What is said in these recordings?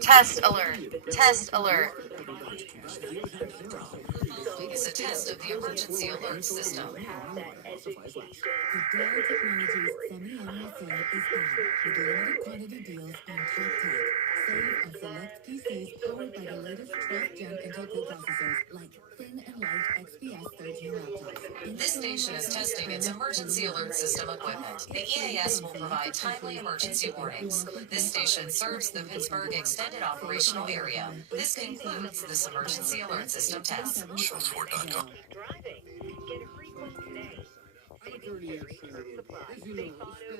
Test alert. Test alert. Is a test of the emergency alert system. The Dell Technologies semi-annual sale is on with limited quantity deals on top tech. Save on select PCs powered by the latest 12th Gen Intel Core processors like thin and light XPS 13 laptops. This station is testing its emergency alert system equipment. The EAS will provide timely emergency warnings. This station serves the Pittsburgh Extended Operational Area. This concludes this emergency alert system test. Shows4.com. Driving. Get a free quote today. I'm a 30-year senator. As you know, the tax law says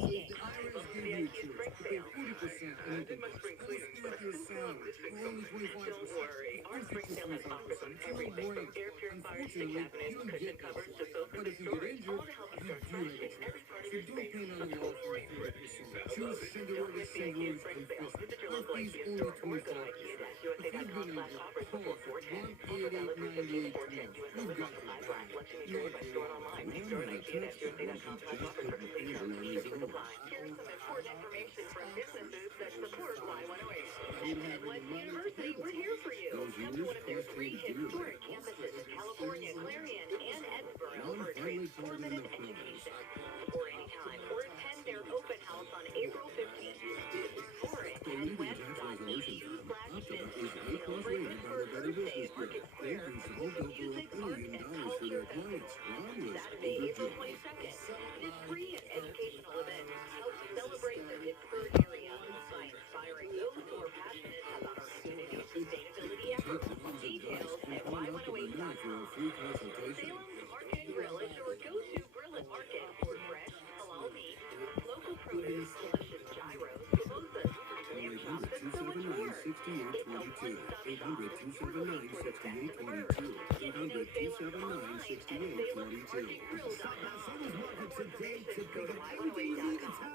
the IRS gives you a choice to pay 40% in income tax. That'll screw up your salary for only 25%. Don't worry. Our spring sale has offers on everything from air purifiers to cabinets, cushion covers to sofas But and if you get storage. injured, All to help you you start do fresh have a in every part of So your don't space. pay another Don't law worry. for 40%. Choose Cinderella Singles and Fist. Visit your Let local these IKEA only store or go to 25%. IKEA-USA.com/offers before 410. Also valid through 6/410. U.S. only while supplies last. Selection may vary by store and online. See store at IKEA-USA.com/offers for complete details. Restrictions apply. Here's some important information from businesses that support Y108. At Midwest University, we're here for you. Come to one of their 3 historic campuses in California, Clarion, and Edinburgh for a transformative education. Or anytime, or attend their open house on April 15th. For it at west.edu/business. Celebrate Pittsburgh Earth Day at Market Square with music, art, and culture festival. Saturday, April 22nd. This free and educational event helps celebrate the Pittsburgh area by inspiring those who are passionate about our community's sustainability efforts. Details at y108.com. Salem's Market and Grill is your go-to grill and market for fresh, halal meat, local produce, delicious gyros, samosas, lamb chops, and so much more. It's a one-stop shop for the looking for the best in the bird. Chicken and Salem's online at salemsmarketgrill.com. Go to y108.com.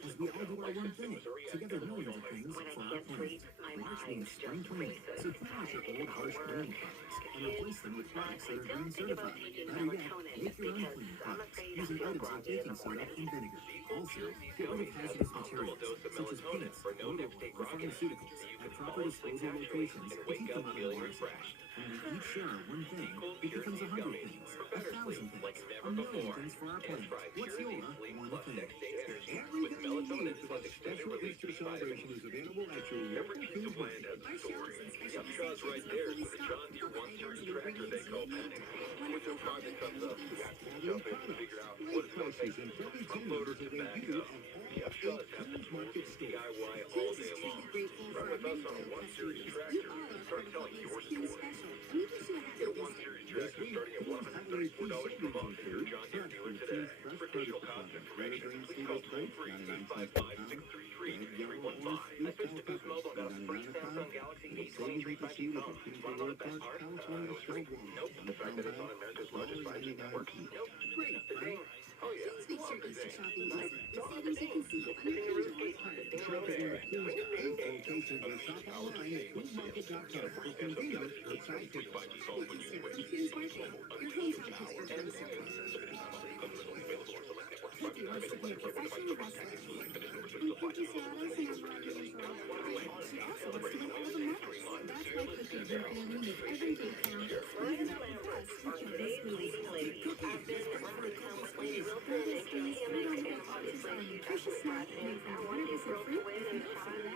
As we all do our one thing, together millions of things for our planet. March means spring cleaning, so clean out your old harsh cleaning products and replace them with products that are green certified. Better yet, make your own cleaning products using items like baking soda and vinegar. Also, get rid of hazardous materials such as paints, oil, or pharmaceuticals at proper disposal locations to keep them out of the water supply. When we each share our one thing, it becomes 100 things, 1,000 things, a million things for our planet. What's your one thing? Everything you need for that special Easter celebration is available at your local food market. Shaw's right there for the John Deere 1 Series tractor they call Panic. When your project comes up, you have to jump in and figure out what it's going to take. Front loader to back up. Yep, Shaw's has the tools to DIY all day long. Run with us on a 1 Series tractor and start telling your story. Get a 1 Series tractor starting at $134 per month for your John Deere dealer today. For additional cost information, please call toll-free 855-633-3315. Attention to Boost Mobile got a free Samsung Galaxy A23 5G phone. Want to know the best part? It's free. Nope. The fact that it's on America's largest 5G network? Nope. The name? Oh yeah. Makes your Easter shopping easy. It's all the name. It's in your roof gate. It's in your area. Locations and shop online at foodmarket.com. For convenience, outside pickup. 5G phone when you switch. Your hometown Pittsburgh Grocery Store. With your professional wrestler. And Cookie Saddles and she also wants to make all the mothers. That's why Cookie and her family make every day count. Even at the best, Our today's leading ladies. Actress Leslie Combs, Lady Wilson, and Kelly Hammond, and obviously nutritious snack made from 100% fruit with no sugar.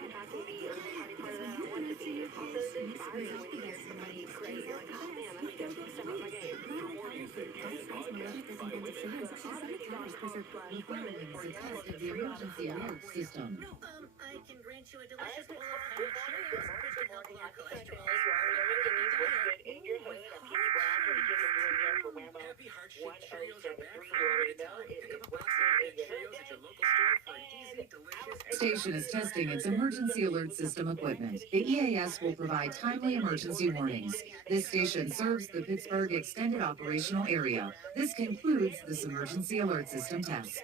Also, inspiring the best somebody crazy like that. Man, let's go step up my game. That's why Mother doesn't bend the sugars. She's on the calories preserved blood. Is a test of the emergency alert system. I can grant you a delicious bowl of honey Cheerios, which can help lower cholesterol. Happy heart-shaped Cheerios are back for a limited time. Pick up a box of Cheerios at your local store for an easy Station is testing its emergency alert system equipment. The EAS will provide timely emergency warnings. This station serves the Pittsburgh Extended Operational Area. This concludes this emergency alert system test.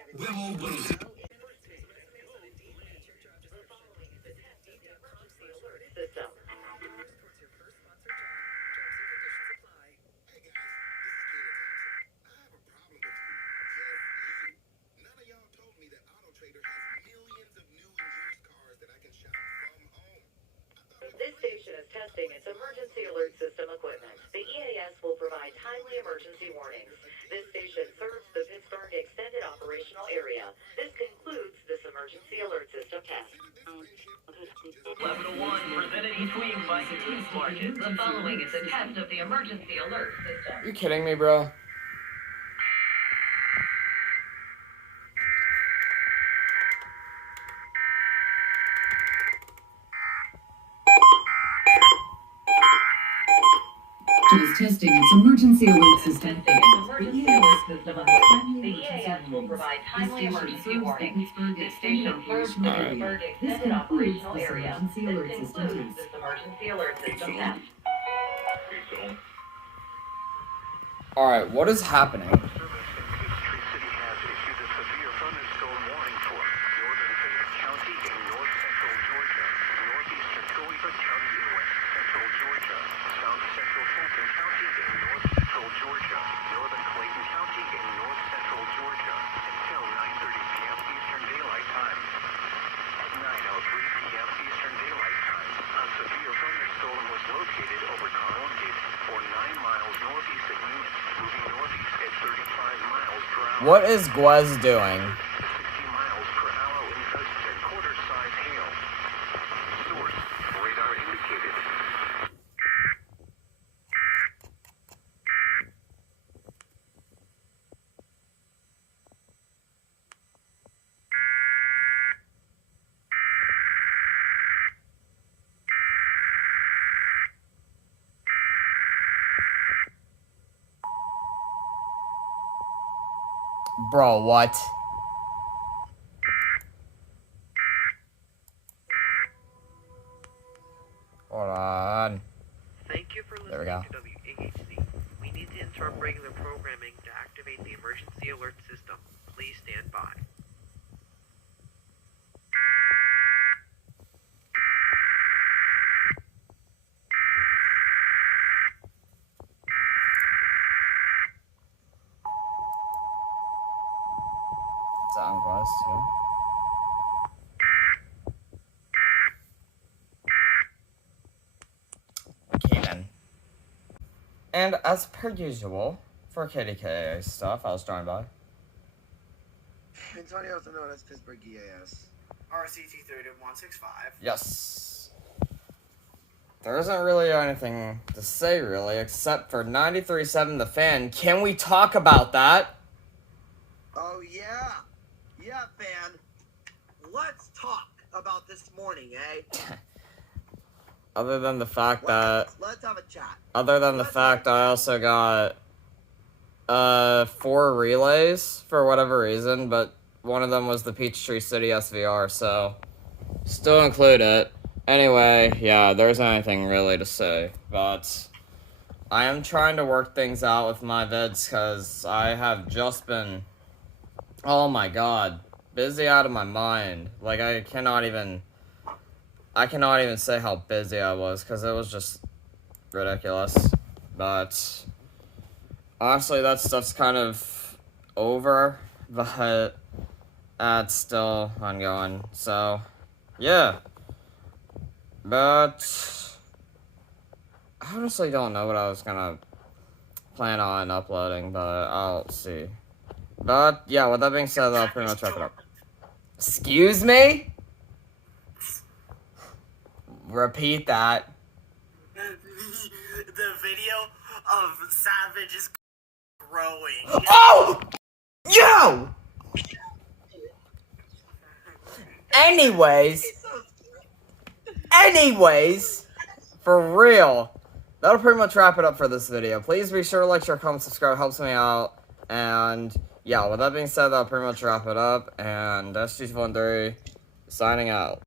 This station is testing its emergency alert system equipment. The EAS will provide timely emergency warnings. This station serves the Pittsburgh Extended Operational Area. This concludes this emergency alert system test. 1101 presented each week by Case Market. The following is a test of the emergency alert system. You kidding me, bro? Is testing its emergency alert system. Testing its emergency alert system equipment. The EAS will provide timely emergency warnings. This station serves the Pittsburgh Extended Operational Area. This concludes this emergency alert system test. Alright, what is happening? What is Gwez doing? Bro, what? Hold on. Thank you for There we listening go. to WAHC. We need to interrupt regular programming to activate the emergency alert system. Please stand by. Is that on Gwez too? Okay then. And as per usual, for KDKA stuff, I was joined by Antonio, also known as Pittsburgh EAS. RCT 30165. yes. There isn't really anything to say really, except for 93.7 The Fan. Can we talk about that? Oh, yeah. Yeah, fan. Let's talk about this morning, eh? Other than the fact that Let's have a chat. Other than the fact I also got 4 relays for whatever reason, but one of them was the Peachtree City SVR, so still include it. Anyway, yeah, there isn't anything really to say, but I am trying to work things out with my vids because I have just been, oh my god, busy out of my mind. Like, I cannot even say how busy I was because it was just ridiculous. But honestly, that stuff's kind of over, but it's still ongoing. So, yeah. But I honestly don't know what I was gonna plan on uploading, but I'll see. But yeah, with that being said, I'll pretty much wrap it up. Excuse me? Repeat that. The video of Savage is growing. Oh! Yo! Anyways, for real, that'll pretty much wrap it up for this video. Please be sure to like, share, comment, subscribe, helps me out, and yeah, with that being said, that'll pretty much wrap it up, and that's G13. Signing out.